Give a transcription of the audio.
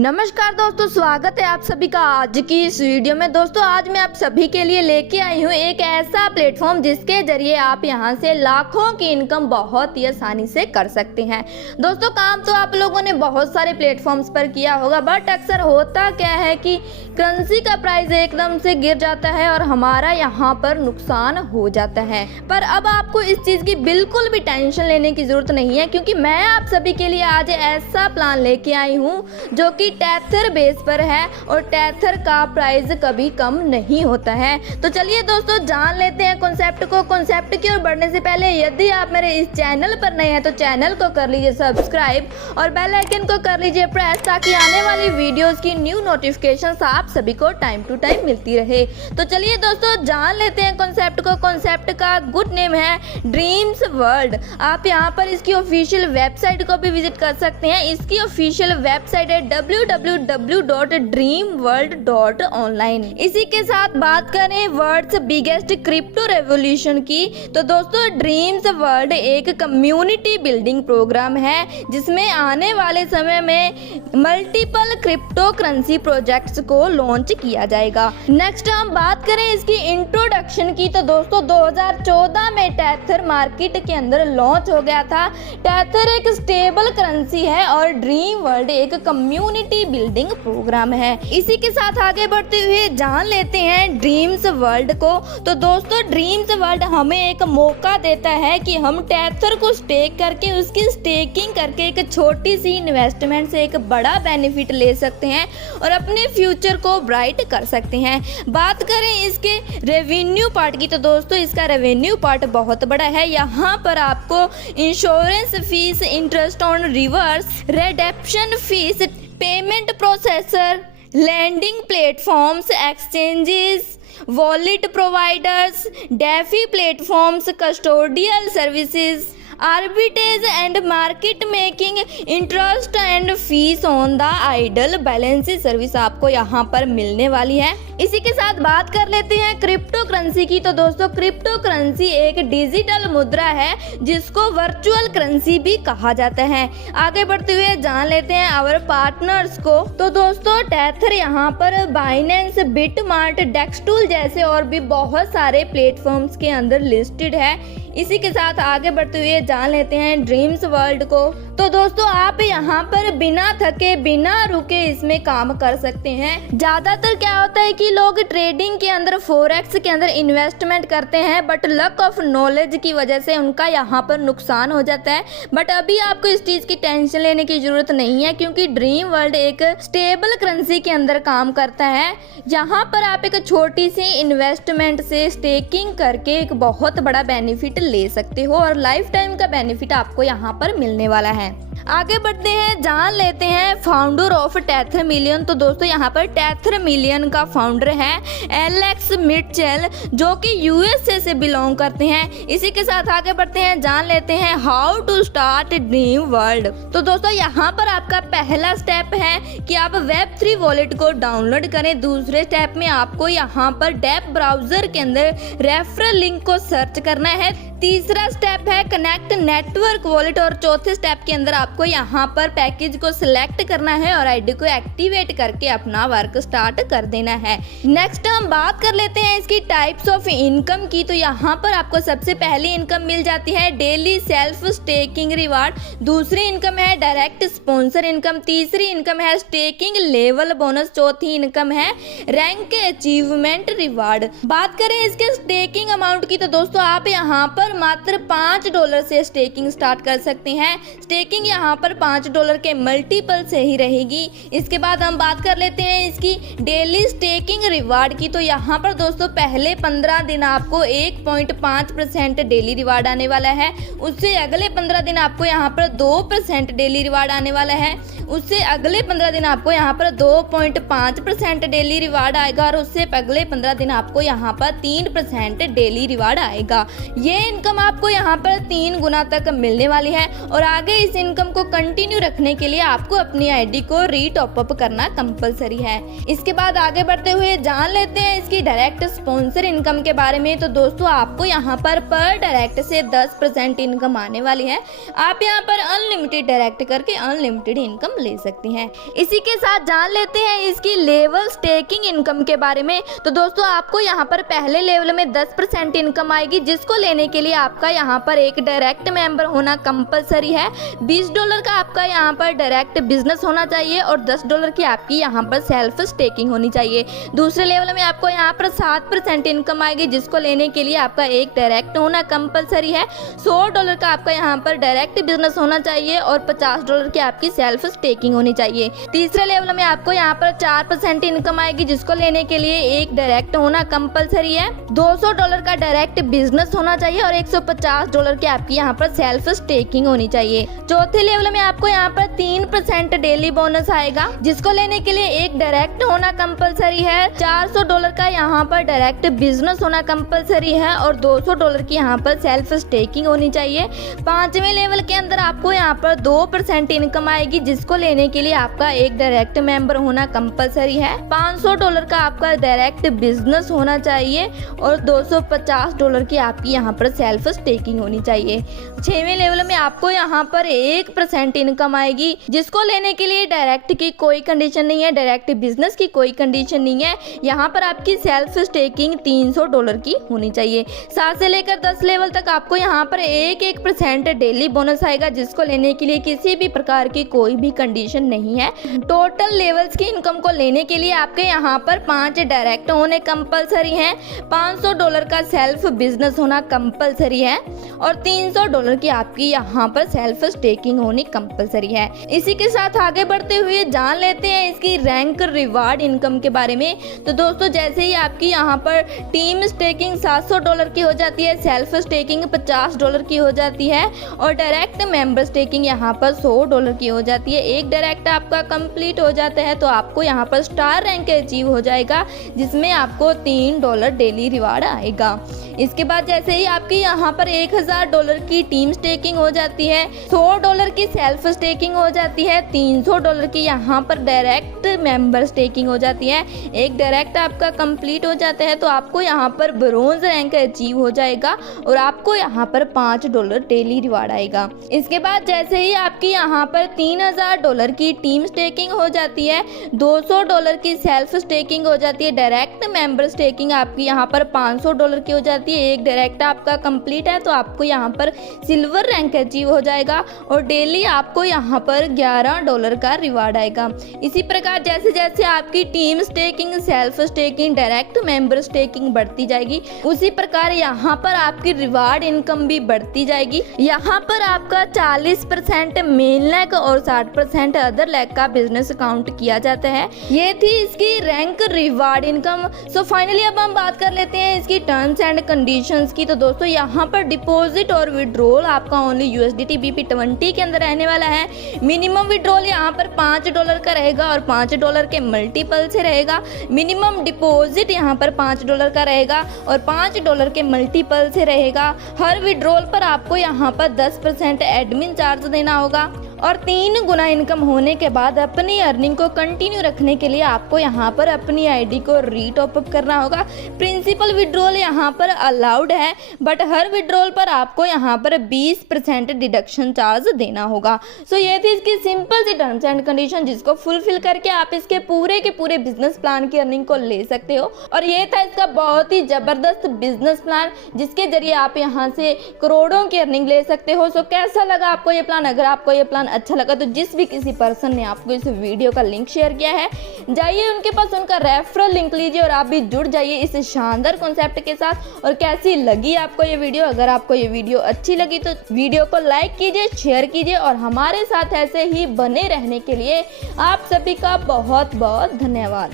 नमस्कार दोस्तों, स्वागत है आप सभी का आज की इस वीडियो में। दोस्तों आज मैं आप सभी के लिए लेके आई हूँ एक ऐसा प्लेटफॉर्म जिसके जरिए आप यहाँ से लाखों की इनकम बहुत ही आसानी से कर सकते हैं। दोस्तों काम तो आप लोगों ने बहुत सारे प्लेटफॉर्म्स पर किया होगा, बट अक्सर होता क्या है कि करेंसी का प्राइस एकदम से गिर जाता है और हमारा यहाँ पर नुकसान हो जाता है। पर अब आपको इस चीज़ की बिल्कुल भी टेंशन लेने की ज़रूरत नहीं है, क्योंकि मैं आप सभी के लिए आज ऐसा प्लान लेके आई हूँ जो कि टेथर बेस पर है और टेथर का प्राइस कभी कम नहीं होता है। तो चलिए दोस्तों जान लेते हैं कॉन्सेप्ट को। कॉन्सेप्ट की ओर बढ़ने से पहले यदि आप मेरे इस चैनल पर नए हैं तो चैनल को कर लीजिए सब्सक्राइब और बेल आइकन को कर लीजिए प्रेस, ताकि आने वाली वीडियोस की न्यू नोटिफिकेशंस आप सभी को टाइम टू टाइम मिलती रहे। तो चलिए दोस्तों जान लेते हैं कॉन्सेप्ट को। कॉन्सेप्ट का गुड नेम है ड्रीम्स वर्ल्ड। आप यहाँ पर इसकी ऑफिशियल वेबसाइट को भी विजिट कर सकते हैं। इसकी ऑफिशियल वेबसाइट है www.dreamworld.online। इसी के साथ बात करें वर्ल्ड्स बिगेस्ट क्रिप्टो रेवोल्यूशन की, तो दोस्तों ड्रीम्स वर्ल्ड एक कम्युनिटी बिल्डिंग प्रोग्राम है जिसमें आने वाले समय में मल्टीपल क्रिप्टो करेंसी प्रोजेक्ट्स को लॉन्च किया जाएगा। नेक्स्ट हम बात करें इसकी इंट्रोडक्शन की, तो दोस्तों 2014 में टेथर मार्केट के अंदर लॉन्च हो गया था। टेथर एक स्टेबल करेंसी है और ड्रीम वर्ल्ड एक कम्युनिटी बिल्डिंग प्रोग्राम है। इसी के साथ आगे बढ़ते हुए जान लेते हैं ड्रीम्स वर्ल्ड को। तो दोस्तों ड्रीम्स वर्ल्ड हमें एक मौका देता है कि हम टेथर को स्टेक करके उसकी स्टेकिंग करके एक छोटी सी इन्वेस्टमेंट से एक बड़ा बेनिफिट ले सकते हैं और अपने फ्यूचर को ब्राइट कर सकते हैं। बात करें इसके रेवेन्यू पार्ट की, तो दोस्तों इसका रेवेन्यू पार्ट बहुत बड़ा है। यहाँ पर आपको insurance fees, interest on reserves, redemption fees, payment processor, lending platforms, exchanges, wallet providers, DeFi platforms, custodial services, arbitrage and market making, interest and fees on the idle balance service आपको यहाँ पर मिलने वाली है। इसी के साथ बात कर लेते हैं क्रिप्टो करेंसी की, तो दोस्तों क्रिप्टो करेंसी एक डिजिटल मुद्रा है जिसको वर्चुअल करेंसी भी कहा जाता है। आगे बढ़ते हुए जान लेते हैं आवर पार्टनर्स को, तो दोस्तों टेथर यहाँ पर बाइनेंस, बिटमार्ट, डेक्सटूल जैसे और भी बहुत सारे प्लेटफॉर्म्स के अंदर लिस्टेड है। इसी के साथ आगे बढ़ते हुए जान लेते हैं ड्रीम्स वर्ल्ड को, तो दोस्तों आप यहाँ पर बिना थके बिना रुके इसमें काम कर सकते हैं। ज्यादातर क्या होता है कि लोग ट्रेडिंग के अंदर, फॉरेक्स के अंदर इन्वेस्टमेंट करते हैं, बट लक ऑफ नॉलेज की वजह से उनका यहाँ पर नुकसान हो जाता है। बट अभी आपको इस चीज की टेंशन लेने की जरूरत नहीं है, क्योंकि ड्रीम वर्ल्ड एक स्टेबल करेंसी के अंदर काम करता है। यहाँ पर आप एक छोटी सी इन्वेस्टमेंट से स्टेकिंग करके एक बहुत बड़ा बेनिफिट ले सकते हो और लाइफ टाइम का बेनिफिट आपको यहाँ पर मिलने वाला है। आगे बढ़ते हैं जान लेते हैं फाउंडर ऑफ टेथर मिलियन, तो दोस्तों यहाँ पर टेथर मिलियन का फाउंडर है एलेक्स मिटचेल, जो कि यूएसए से बिलोंग करते हैं। इसी के साथ आगे बढ़ते हैं जान लेते हैं how to start dream world. तो दोस्तों यहाँ पर आपका पहला स्टेप है कि आप Web3 वॉलेट को डाउनलोड करें। दूसरे स्टेप में आपको यहाँ पर डेप ब्राउजर के अंदर रेफरल लिंक को सर्च करना है। तीसरा स्टेप है कनेक्ट नेटवर्क वॉलेट और चौथे स्टेप के अंदर आपको यहाँ पर पैकेज को सिलेक्ट करना है और आईडी को एक्टिवेट करके अपना वर्क स्टार्ट कर देना है। नेक्स्ट हम बात कर लेते हैं इसकी टाइप्स ऑफ इनकम की, तो यहाँ पर आपको सबसे पहली इनकम मिल जाती है डेली सेल्फ स्टेकिंग रिवार्ड, दूसरी इनकम है डायरेक्ट स्पॉन्सर इनकम, तीसरी इनकम है स्टेकिंग लेवल बोनस, चौथी इनकम है रैंक अचीवमेंट रिवार्ड। बात करें इसके स्टेकिंग अमाउंट की, तो दोस्तों आप यहाँ पर मात्र $5 से स्टेकिंग स्टार्ट कर सकते हैं। स्टेकिंग यहाँ पर $5 के मल्टीपल से ही रहेगी। इसके बाद हम बात कर लेते हैं इसकी डेली स्टेकिंग रिवार्ड की, तो यहाँ पर दोस्तों पहले 15 दिन आपको 1.5% डेली रिवार्ड आने वाला है। उससे अगले 15 दिन आपको यहाँ पर 2% डेली रिवार्ड आने वाला है। उससे अगले 15 दिन आपको यहाँ पर 2.5% डेली रिवार्ड आएगा और उससे अगले 15 दिन आपको यहाँ पर 3% डेली रिवार्ड आएगा। ये इनकम आपको यहाँ पर 3 गुना तक मिलने वाली है और आगे इस इनकम इनकम को कंटिन्यू रखने के लिए आपको अपनी आईडी को रीटॉप अप करना कंपलसरी है। इसके बाद आगे बढ़ते हुए जान लेते हैं इसकी डायरेक्ट स्पॉन्सर इनकम के बारे में। तो दोस्तों आपको यहाँ पर डायरेक्ट से 10% इनकम आने वाली है। आप यहाँ पर अनलिमिटेड डायरेक्ट करके अनलिमिटेड इनकम ले सकती हैं। इसी के साथ जान लेते हैं इसकी लेवल स्टेकिंग इनकम के बारे में। तो दोस्तों आपको यहाँ पर पहले लेवल में 10% इनकम आएगी, जिसको लेने के लिए आपका यहाँ पर एक डायरेक्ट मेंबर होना कंपलसरी है। $20 का आपका यहाँ पर डायरेक्ट बिजनेस होना चाहिए और $10 की आपकी यहाँ पर सेल्फ स्टेकिंग होनी चाहिए। दूसरे लेवल में आपको यहाँ पर 7% इनकम आएगी, जिसको लेने के लिए आपका एक डायरेक्ट होना कंपलसरी है। $100 का आपका यहाँ पर डायरेक्ट बिजनेस होना चाहिए और $50 की आपकी सेल्फ स्टेकिंग होनी चाहिए। तीसरे लेवल में आपको यहाँ पर 4% इनकम आएगी, जिसको लेने के लिए एक डायरेक्ट होना कंपलसरी है। $200 का डायरेक्ट बिजनेस होना चाहिए और $150 की आपकी यहाँ पर सेल्फ स्टेकिंग होनी चाहिए। चौथे लेवल में आपको यहाँ पर 3% डेली बोनस आएगा, जिसको लेने के लिए एक डायरेक्ट होना कंपलसरी है। $400 का यहाँ पर डायरेक्ट बिजनेस होना कंपलसरी है और $200 की यहाँ पर सेल्फ स्टेकिंग होनी चाहिए। पांचवें लेवल के अंदर आपको यहाँ पर 2% इनकम आएगी, जिसको लेने के लिए आपका एक डायरेक्ट मेंबर होना कंपलसरी है। $500 का आपका डायरेक्ट बिजनेस होना चाहिए और $250 की आपकी यहाँ पर सेल्फ स्टेकिंग होनी चाहिए। 6वें लेवल में आपको यहाँ पर 1% इनकम आएगी, जिसको लेने के लिए डायरेक्ट की कोई कंडीशन नहीं है, डायरेक्ट बिजनेस की कोई कंडीशन नहीं है। यहाँ पर आपकी सेल्फ स्टेकिंग $300 की होनी चाहिए। 7 से लेकर 10 लेवल तक आपको यहाँ पर 1% डेली बोनस आएगा, जिसको लेने के लिए किसी भी प्रकार की कोई भी कंडीशन नहीं है। टोटल लेवल्स की इनकम को लेने के लिए आपके यहाँ पर 5 डायरेक्ट होने कंपलसरी हैं, $500 का सेल्फ बिजनेस होना कंपलसरी है और $300 की आपकी यहाँ पर सेल्फ स्टेकिंग होनी कंपलसरी है। इसी के साथ आगे बढ़ते हुए जान लेते हैं इसकी रैंक रिवार्ड इनकम के बारे में। तो दोस्तों जैसे ही आपकी यहाँ पर टीम स्टेकिंग $700 की हो जाती है, सेल्फ स्टेकिंग $50 की हो जाती है और डायरेक्ट मेंबर स्टेकिंग यहाँ पर $100 की हो जाती है। एक डायरेक्ट आपका कंप्लीट हो जाता है तो आपको यहाँ पर स्टार रैंक अचीव हो जाएगा, जिसमें आपको $3 डेली रिवार्ड आएगा। इसके बाद जैसे ही आपकी यहाँ पर $1000 की टीम स्टेकिंग हो जाती है, $100 की सेल्फ स्टेकिंग हो जाती है, $300 की यहाँ पर डायरेक्ट मेंबर स्टेकिंग हो जाती है। एक डायरेक्ट आपका कंप्लीट हो जाता है तो आपको यहाँ पर ब्रोंज रैंक अचीव हो जाएगा और आपको यहाँ पर $5 डेली रिवार्ड आएगा। इसके बाद जैसे ही आपकी यहाँ पर $3000 की टीम स्टेकिंग हो जाती है, $200 की सेल्फ स्टेकिंग हो जाती है, डायरेक्ट मेंबर स्टेकिंग आपकी यहाँ पर $500 की हो जाती है। एक डायरेक्ट आपका कंप्लीट है तो आपको यहाँ पर सिल्वर रैंक अचीव हो जाएगा और डेली आपको यहाँ पर $11 का रिवार्ड आएगा। इसी प्रकार जैसे जैसे आपकी team staking, self staking, direct member staking बढ़ती जाएगी, उसी प्रकार यहाँ पर आपकी रिवार्ड इनकम भी बढ़ती जाएगी। यहाँ पर आपका 40% मेन लैक और 60% अदर लैक का बिजनेस अकाउंट किया जाता है। ये थी इसकी rank reward income. So finally अब हम बात कर लेते हैं इसकी टर्म्स एंड कंडीशंस की। तो दोस्तों यहाँ पर डिपॉजिट और विड्रॉल आपका ओनली USDT BP20 के अंदर रहने वाला है। मिनिमम विड्रॉल यहाँ पर $5 का रहेगा और $5 के मल्टीपल से रहेगा। मिनिमम डिपॉजिट यहाँ पर $5 का रहेगा और $5 के मल्टीपल से रहेगा। हर विड्रॉल पर आपको यहाँ पर 10% एडमिन चार्ज देना होगा और 3 गुना इनकम होने के बाद अपनी अर्निंग को कंटिन्यू रखने के लिए आपको यहाँ पर अपनी आईडी को रीटॉप अप करना होगा। प्रिंसिपल विड्रॉल यहाँ पर अलाउड है, बट हर विड्रॉल पर आपको यहाँ पर 20% डिडक्शन चार्ज देना होगा। सो ये थी इसकी सिंपल सी टर्म्स एंड कंडीशन, जिसको फुलफिल करके आप इसके पूरे के पूरे बिजनेस प्लान की अर्निंग को ले सकते हो। और ये था इसका बहुत ही जबरदस्त बिजनेस प्लान, जिसके जरिए आप यहाँ से करोड़ों की अर्निंग ले सकते हो। सो कैसा लगा आपको ये प्लान? अगर आपको ये प्लान अच्छा लगा तो जिस भी किसी पर्सन ने आपको इस वीडियो का लिंक शेयर किया है, जाइए उनके पास उनका रेफरल लिंक लीजिए और आप भी जुड़ जाइए इस शानदार कॉन्सेप्ट के साथ। और कैसी लगी आपको ये वीडियो? अगर आपको ये वीडियो अच्छी लगी तो वीडियो को लाइक कीजिए, शेयर कीजिए और हमारे साथ ऐसे ही बने रहने के लिए आप सभी का बहुत बहुत धन्यवाद।